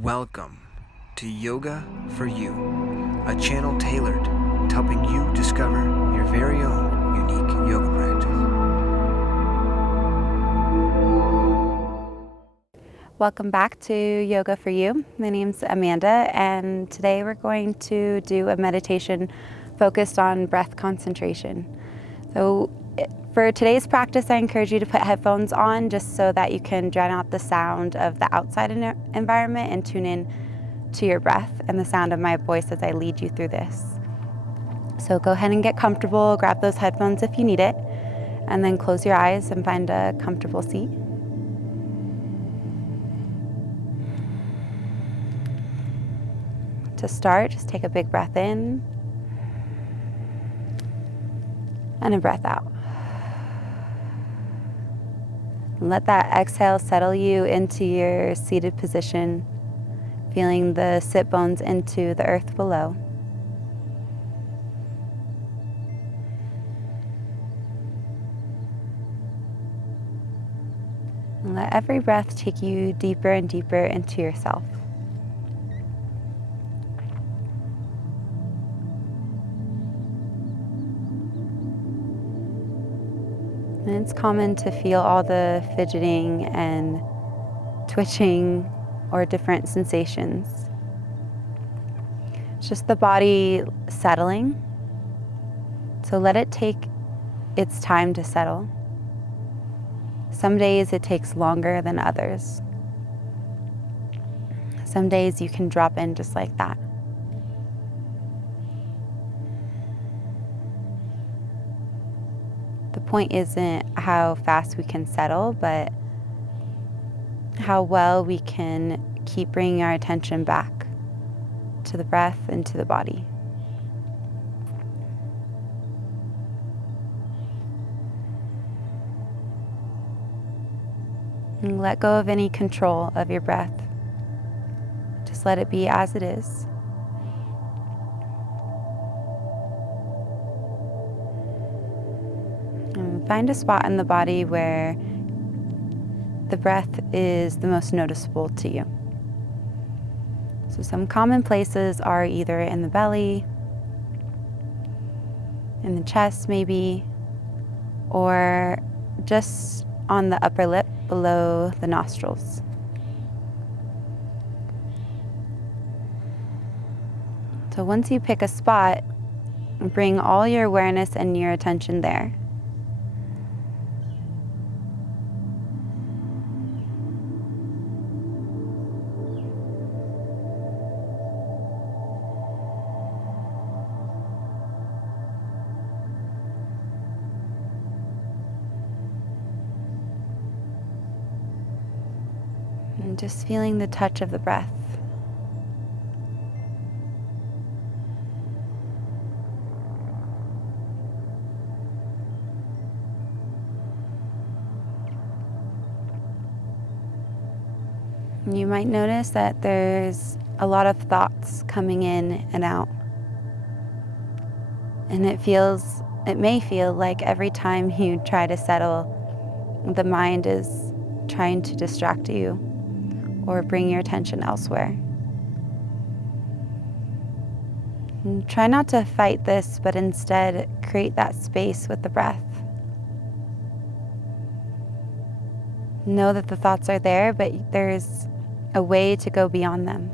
Welcome to Yoga for You, a channel tailored to helping you discover your very own unique yoga practice. Welcome back to Yoga for You. My name's Amanda, and today we're going to do a meditation focused on breath concentration. So for today's practice, I encourage you to put headphones on just so that you can drown out the sound of the outside environment and tune in to your breath and the sound of my voice as I lead you through this. So go ahead and get comfortable, grab those headphones if you need it, and then close your eyes and find a comfortable seat. To start, just take a big breath in and a breath out. And let that exhale settle you into your seated position, feeling the sit bones into the earth below. And let every breath take you deeper and deeper into yourself. And it's common to feel all the fidgeting and twitching or different sensations. It's just the body settling. So let it take its time to settle. Some days it takes longer than others. Some days you can drop in just like that. The point isn't how fast we can settle, but how well we can keep bringing our attention back to the breath and to the body. And let go of any control of your breath. Just let it be as it is. And find a spot in the body where the breath is the most noticeable to you. So some common places are either in the belly, in the chest maybe, or just on the upper lip below the nostrils. So once you pick a spot, bring all your awareness and your attention there. And just feeling the touch of the breath. You might notice that there's a lot of thoughts coming in and out. And it may feel like every time you try to settle, the mind is trying to distract you or bring your attention elsewhere. And try not to fight this, but instead create that space with the breath. Know that the thoughts are there, but there's a way to go beyond them.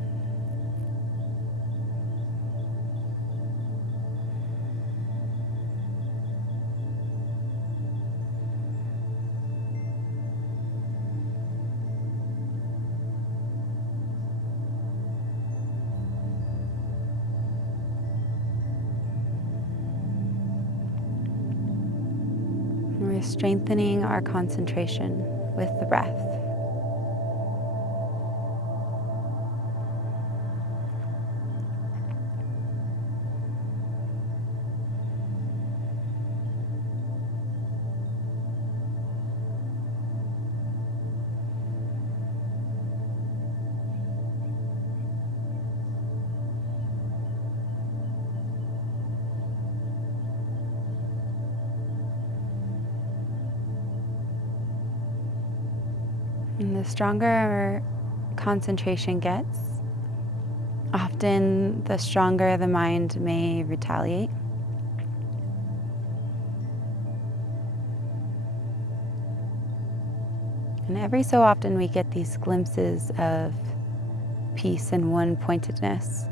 We're strengthening our concentration with the breath. And the stronger our concentration gets, Often, the stronger the mind may retaliate. And every so often, we get these glimpses of peace and one-pointedness.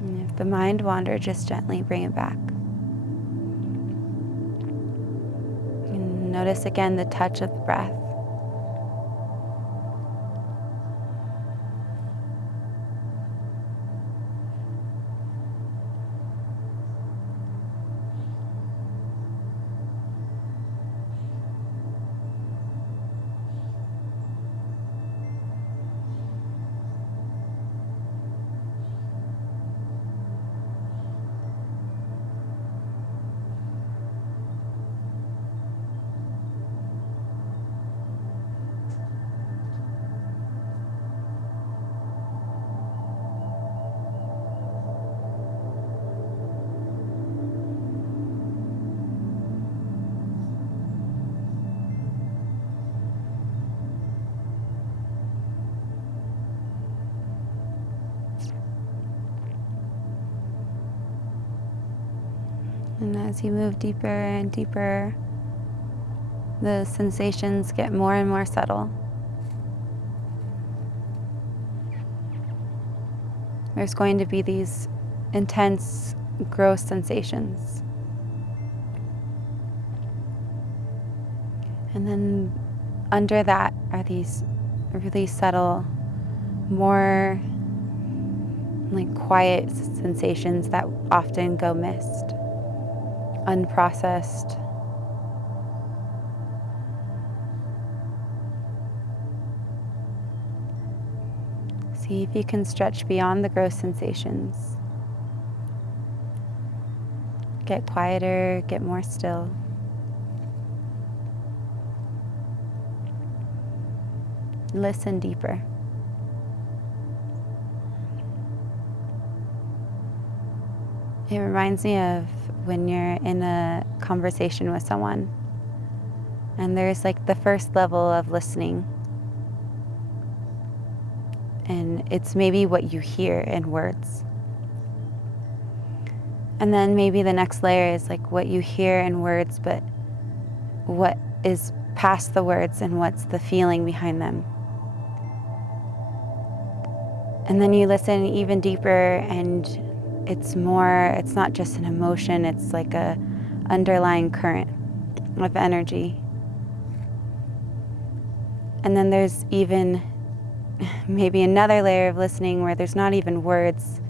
And if the mind wanders, just gently bring it back. And notice again the touch of the breath. And as you move deeper and deeper, the sensations get more and more subtle. There's going to be these intense, gross sensations. And then under that are these really subtle, more like quiet sensations that often go missed, unprocessed. See if you can stretch beyond the gross sensations. Get quieter, get more still. Listen deeper. It reminds me of when you're in a conversation with someone and there's like the first level of listening, and it's maybe what you hear in words. And then maybe the next layer is like what you hear in words, but what is past the words and what's the feeling behind them. And then you listen even deeper, and it's not just an emotion, it's like a underlying current of energy. And then there's even maybe another layer of listening where there's not even words,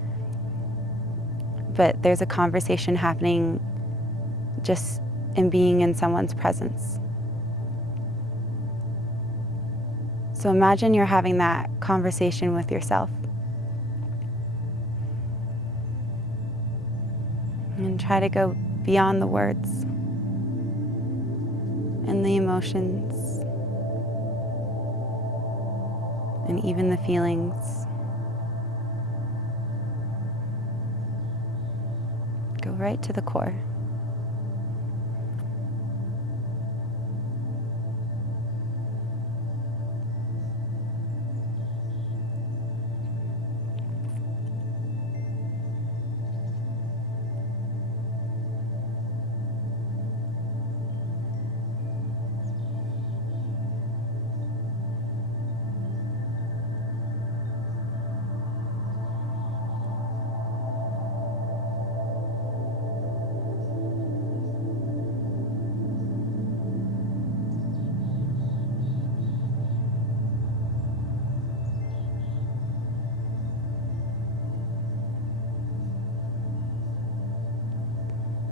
but there's a conversation happening just in being in someone's presence. So imagine you're having that conversation with yourself. And try to go beyond the words and the emotions and even the feelings. Go right to the core.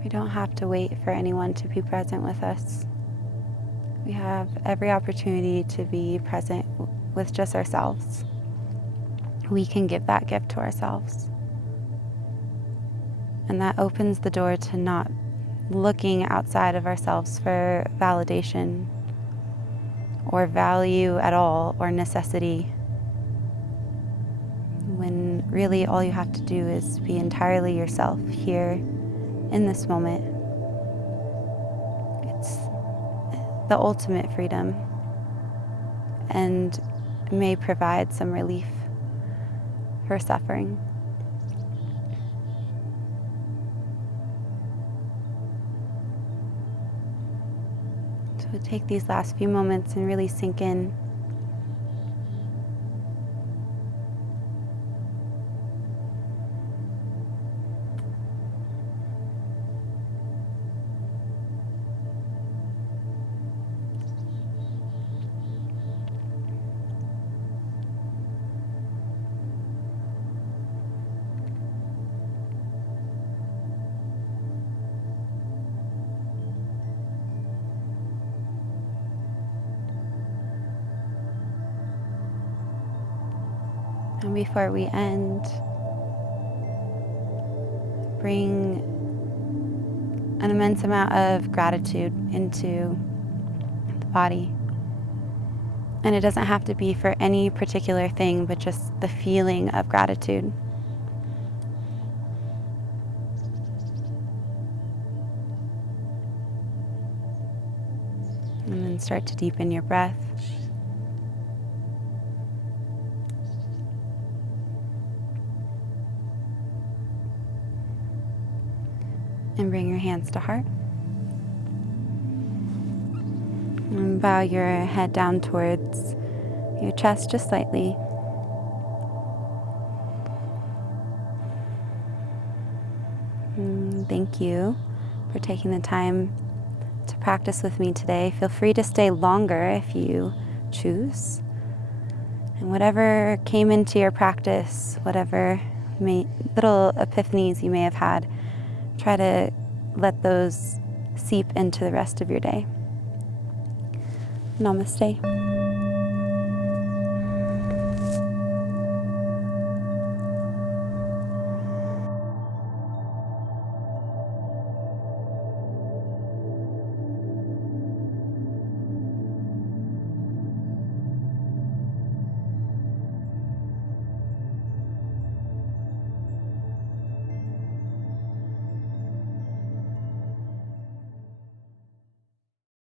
We don't have to wait for anyone to be present with us. We have every opportunity to be present with just ourselves. We can give that gift to ourselves. And that opens the door to not looking outside of ourselves for validation or value at all or necessity, when really all you have to do is be entirely yourself here in this moment. It's the ultimate freedom and may provide some relief for suffering. So take these last few moments and really sink in. And before we end, bring an immense amount of gratitude into the body. And it doesn't have to be for any particular thing, but just the feeling of gratitude. And then start to deepen your breath. And bring your hands to heart. And bow your head down towards your chest just slightly. And thank you for taking the time to practice with me today. Feel free to stay longer if you choose. And whatever came into your practice, whatever little epiphanies you may have had, try to let those seep into the rest of your day. Namaste.